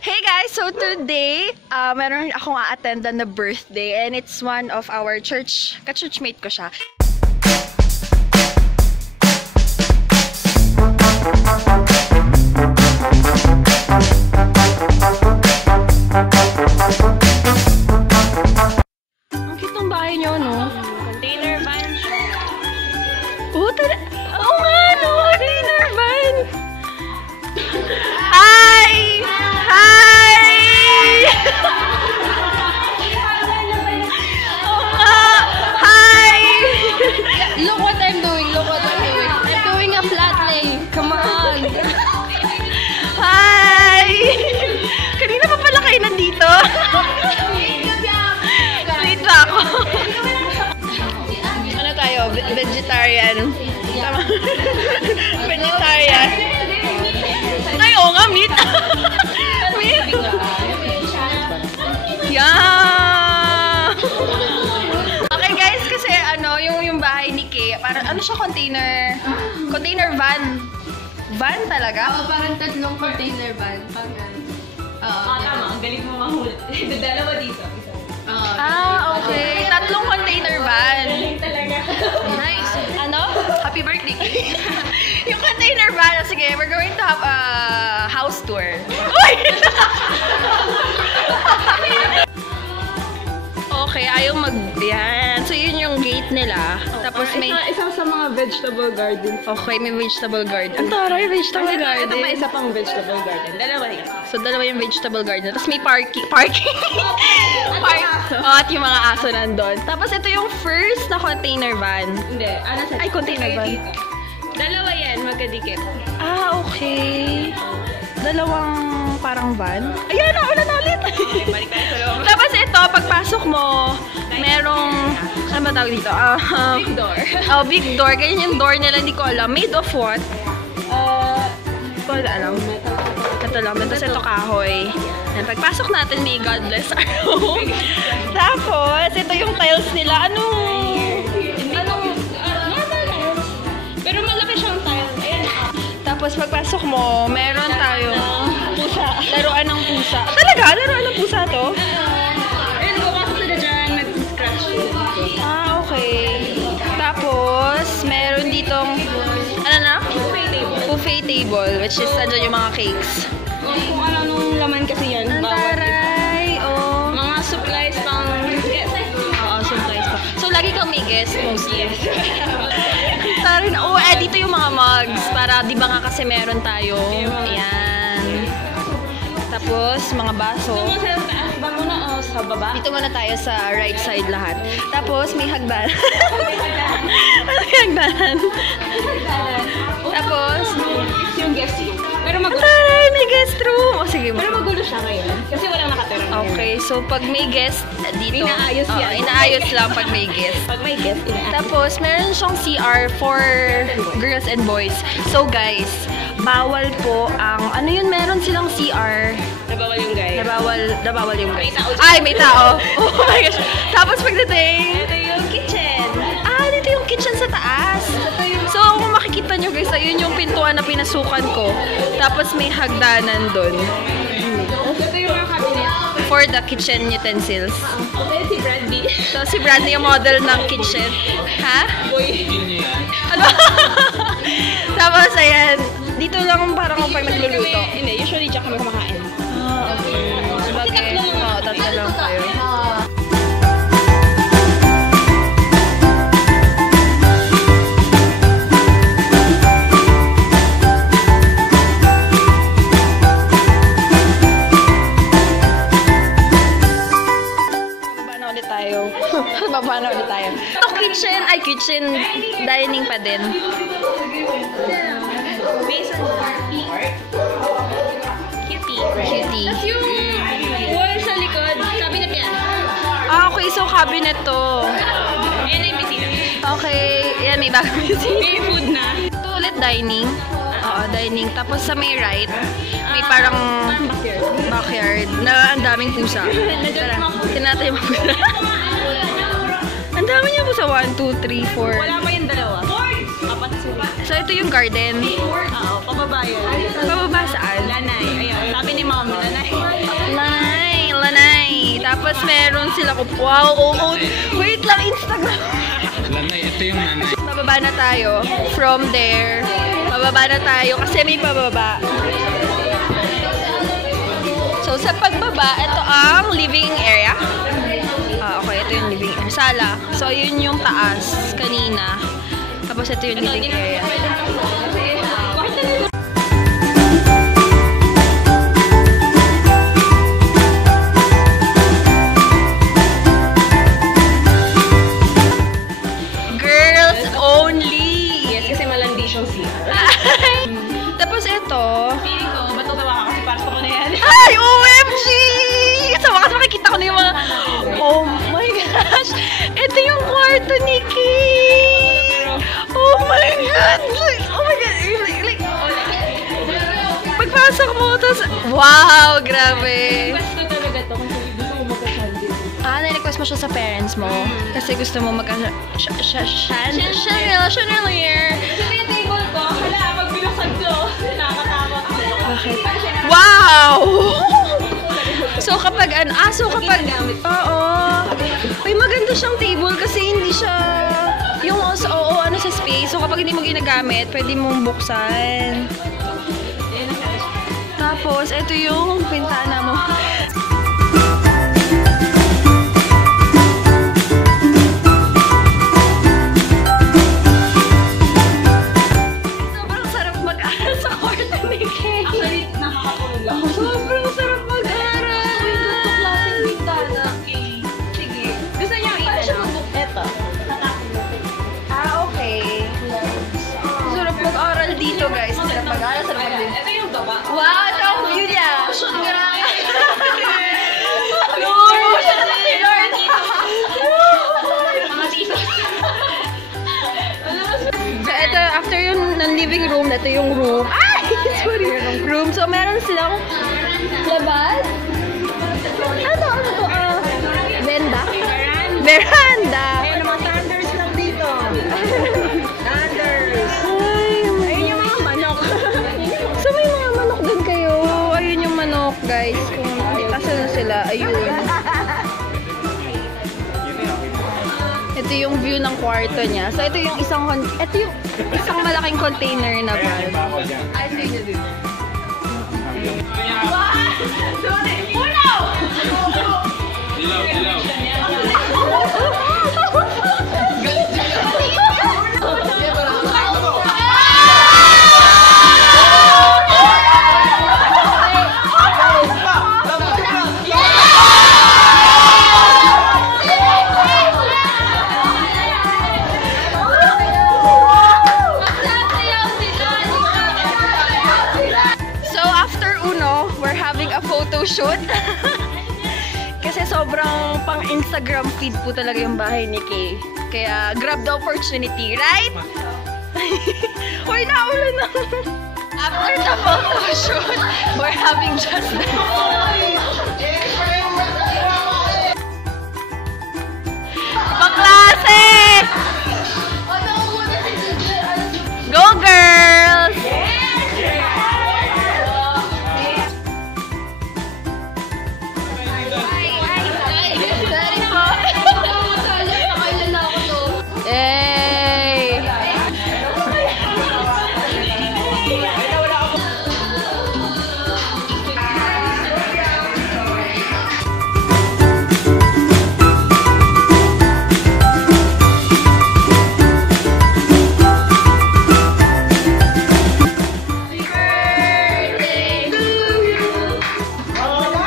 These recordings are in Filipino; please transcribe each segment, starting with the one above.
Hey guys! So today, meron akong a-attendan na birthday and it's one of our church, ka-churchmate ko siya. Ang cute ng bahay niyo, no? Container van. Oo nga, no? Container van! Hi! Hi! Oo nga! Hi! Look what I'm doing. Look what I'm doing. I'm doing a flat lay. Come on. Hi! Kanina pa pala kayo nandito? Wait ba ako? Ano tayo? Vegetarian. Tama. Vegetarian. Ay, oo nga, meat. Meat. Yeah! Okay guys, kasi yung bahay ni Kay, parang ano siya, container van. Van talaga? Oo, parang tatlong container van. Tama, ang galing mo mahuli. Dalawa dito. Okay. Tatlong container van. Talaga. Nice. Ano? Happy birthday. Yung container van, sige, we're going to have a house tour. Uy! Okay, ayaw yan. So, yun yung gate nila. Tapos may... Isa sa mga vegetable garden. Okay, may vegetable garden. Ang taray, vegetable garden. Ito pa isa pang vegetable garden. Dalawa yan. So, dalawa yung vegetable garden. Tapos may parking. At yung mga aso nandun. Tapos ito yung first na container van. Hindi. Ano sa... Ay, container van. Dalawa yan, magkadikit. Okay. Dalawang parang van. Ayan, naulan ulit. Okay, balik tayo sa loob. Tapos ito, pagpasok mo, merong, ano ba tawag dito? Big door. Oh, big door. Ganyan yung door nila, hindi ko alam. Made of what? Hindi ko alam. Ito lang. Tapos ito kahoy. Yan, pagpasok natin, may God bless our home. Tapos, ito yung tiles nila. Normal tiles. Pero malaki siyang tiles. Ayan. Tapos, pagpasok mo, meron tayong Pusa. laruan ng pusa. Talaga? Laruan ng pusa to? Ayun, bukas sila dyan. Nag-scratch. Okay. Tapos, meron ditong, ano na? Buffet table, which is andyan yung mga cakes. Kung ano nung laman kasi yan. Ang taray! Oh. Mga supplies pang guest. Oo, supplies pa. So, lagi kang may guest, mostly. Taray na. Oh, dito yung mga mugs. Para, di ba nga kasi meron tayo. Ayan. Tapos, mga baso. Ito mo sa taas ba muna o sa baba? Dito muna tayo sa right side lahat. Tapos, may hagdan. May hagdanan. Tapos, Yung guest room. Pero magulo. taray, may guest room. O, sige. Pero magulo siya ngayon. Kasi walang nakatira. Okay, so pag may guest dito, Inaayos yan. Inaayos lang pag may guest. Pag may guest, Tapos, meron siyang CR for girls and boys. So, guys, bawal po ang, ano yun, meron silang CR. nabawal yung guys. Nabawal yung guys. May tao. Ay, may tao. Oh my gosh. Tapos, pagdating, Ito yung kitchen. dito yung kitchen sa taas. So, kung makikita nyo guys, ayun yung pintuan na pinasukan ko. Tapos, may hagdanan dun. Ito yung mga cabinet. For the kitchen utensils. Ito si Bradley. So, si Bradley yung model ng kitchen. Ha? Boy. Ano? Tapos, ayan. Dito lang parang pag nagluluto. Hindi, usually dyan kami kumakain. Okay. Sabagay. Oo, tatlo lang tayo. Baba na ulit tayo. Ito kitchen, dining pa din. Based on cutie. Cutie. Tapos yung wall sa likod, cabinet yan. Okay, so cabinet to. Ayan na yung piscina. Okay, yan, may bagong music. May food na. Ito ulit dining. Oo, dining. Tapos sa may right, may parang backyard na ang daming pusa. Tara, tinatay yung mga pusa. Ang dami niya pusa. 1, 2, 3, 4. Wala pa yung dalawa. Apat sila. So, ito yung garden. Oo, pababa yun. Pababa saan? Lanay. Ayan, sabi ni mom, lanay. Tapos meron sila ko, wow, oh, wait lang, Instagram. Lanay, ito yung nanay. Bababa na tayo. From there, bababa na tayo kasi may pababa. So, sa pagbaba, ito ang living area. Okay, ito yung living area. Sala. So, yun yung taas kanina. Tapos, ito yung living area. Girls only! Yes, kasi malandi siyang siya. Tapos, ito. Feeling ko, ba't utawa ka kasi pasok ko na yan? Ay, OMG! Sa wakas makikita ko na yung mga... Oh my gosh! Ito yung kwarto ni Kay! Oh my God! Oh my God! Like, pagpasok mo, tapos... Wow! Grabe! Request ko talaga to kasi gusto ko magka-chandelier. Na-request mo siya sa parents mo kasi gusto mo chandelier. Kasi may table ko, hala, pag binuksan ko, nakakatakot. Bakit? Wow! So kapag oo. Ay, maganda siyang table kasi hindi siya yung ano sa space. So kapag hindi mo ginagamit, pwede mong buksan. Tapos, ito yung pintana mo. Sobrang sarap mag-aral sa kwarto ni Kay. Actually, nakakapulog ako. Sobrang sarap mag-aral. Uy, gusto klaseng bintana. Sige. Gusto niya kita na? Eto. Okay. Sarap mag-aral dito, guys. Sarap mag-aral, sarap mag-aral. Ito yung baba. Wow, ito ang view niya. So, ito, after yung living room, ito yung room. Ay! Sorry. Room. So, meron silang labas. Ano to? Venda? Veranda. Ayun, mga thunders lang dito. Thunders. Ayun yung mga manok. So, may mga manok din kayo. Ayun yung manok, guys. Kung asan na sila, ayun. Ito yung view ng kwarto niya. So, ito yung isang malaking container na van. Ay, sige din. So, after Uno, we're having a photo shoot. Kasi sobrang pang Instagram feed po talaga yung bahay ni Kay. Kaya, grab the opportunity, right? Uy, naulan na. After the photo shoot, we're having just dance. Paklase! Go, girls! Sorry po. Hey!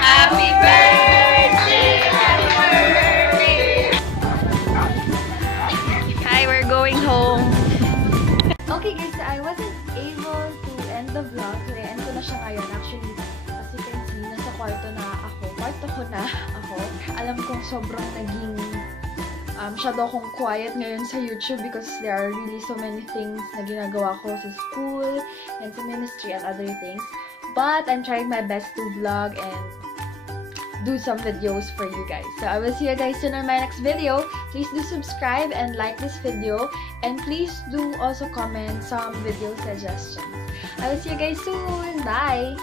Happy birthday! Happy birthday! Hi, we're going home. Okay guys, so I wasn't able to end the vlog. So i-end ko na siya ngayon. Actually, as you can see, nasa kwarto ko na ako. Alam kong sobrang naging masyado akong quiet ngayon sa YouTube because there are really so many things na ginagawa ko sa school and sa ministry and other things. But I'm trying my best to vlog and do some videos for you guys. So I will see you guys soon on my next video. Please do subscribe and like this video. And please do also comment some video suggestions. I will see you guys soon. Bye!